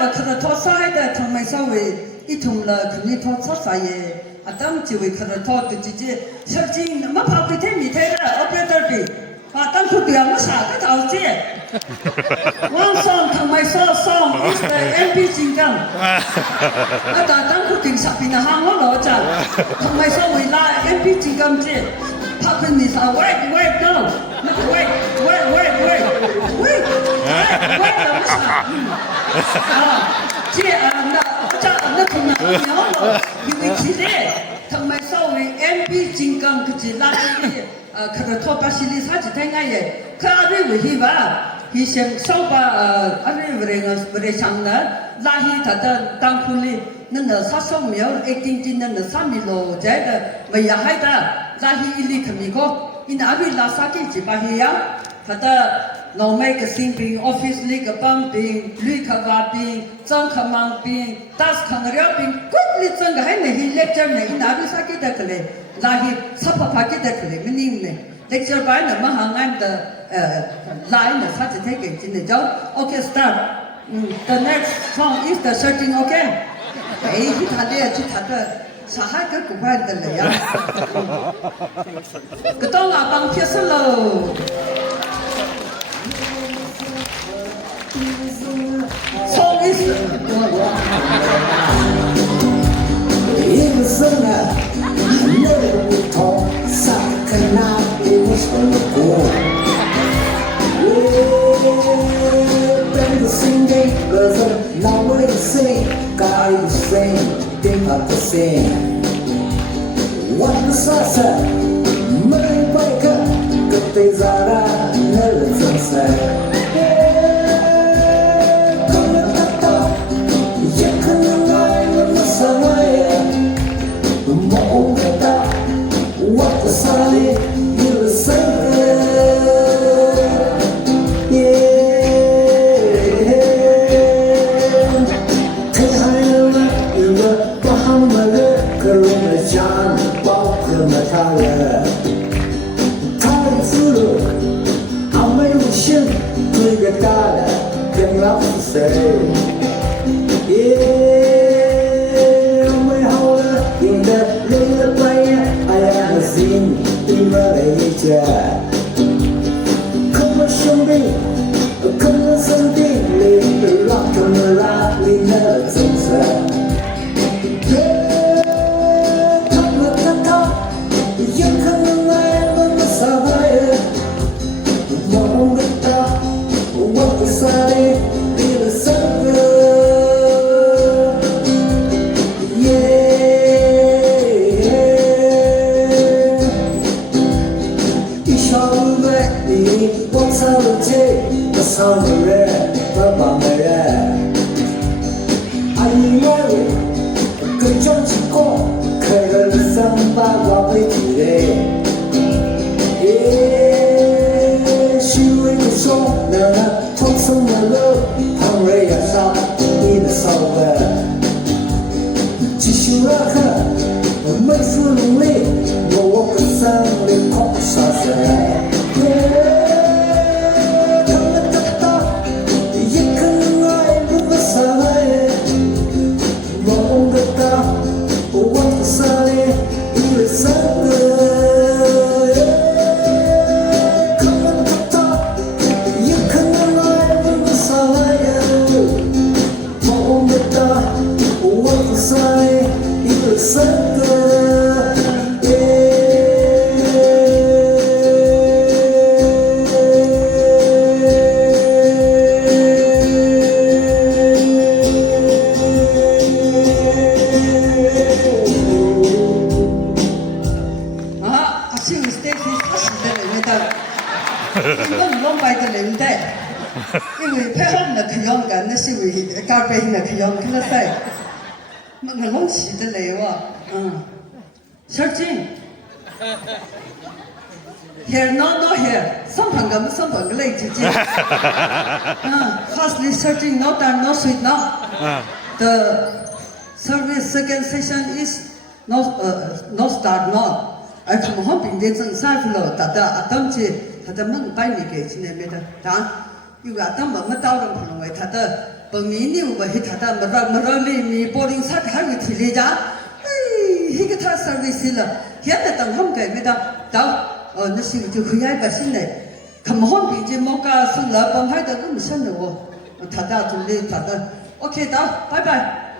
了可能他啥的他们稍微一同了肯定他啥也当几位可能他的直接小金没跑不太米太了我别得比当初表没啥个导致one song 他们song is the MP 金刚当初顶上边的行我老早他们说为了 MP 金刚这跑跟你说 wait no wait 没啥这那同样了因为其实他们说为 MP 金刚可是拉的可能他把心里啥子太爱耶可阿瑞为吧he想说把阿瑞为想呢拉he他的当初里那个啥什么18那个3米路这个没有害的拉he一里可米个因阿瑞拉啥的只把he呀他的老妹个新兵 office 里个帮兵旅客瓦兵张客忙兵大斯康个了兵滚里整个还没he lecture呢因阿瑞啥的的可嘞拉he啥怕怕的可嘞没你呢lecture 班的嘛行安的line 的啥子太给进的就 okay start the next song is the searching okay 去他的去他的啥还个古怪的了呀个当啊帮撇死喽song is 一个生啊没有不同啥看那一个什么过Bend the singing, listen, now we sing, God is sing, think of the sing. What the salsa, Mary Baker, good things are never to say. What the sun is, you say. Come on, show me, come on, something, live the rock on the rock, we never think Come on, come on, you come alive on the side. Mong the top, what the side, feel the sun. What's all the tea? The sound of red, the bomb of red. Are you married? Good job to go. Could have somebody what we today. Yeah, she will be so. Now, talk some love. Hungry yourself in the software. 继续 rock， 每次努力，我个心里狂傻傻。因为配合那去用的，那是为咖啡那去用，看那噻，那个弄起的来哇，searching here no here， 上盘个来直接，fastly searching no time no sweet no， the service second session is no start no， 而他们好平的正三分了，他当时他的门摆你给今天没得，当。因为当我们到了可能为他的本明年我去他的没boarding sack还有体力家，那个他 service 了，现在等他们改没到，那是就回来把新的，他们后面就莫干是了，帮海的那么深的哦，他的总理他的，OK 到，拜拜。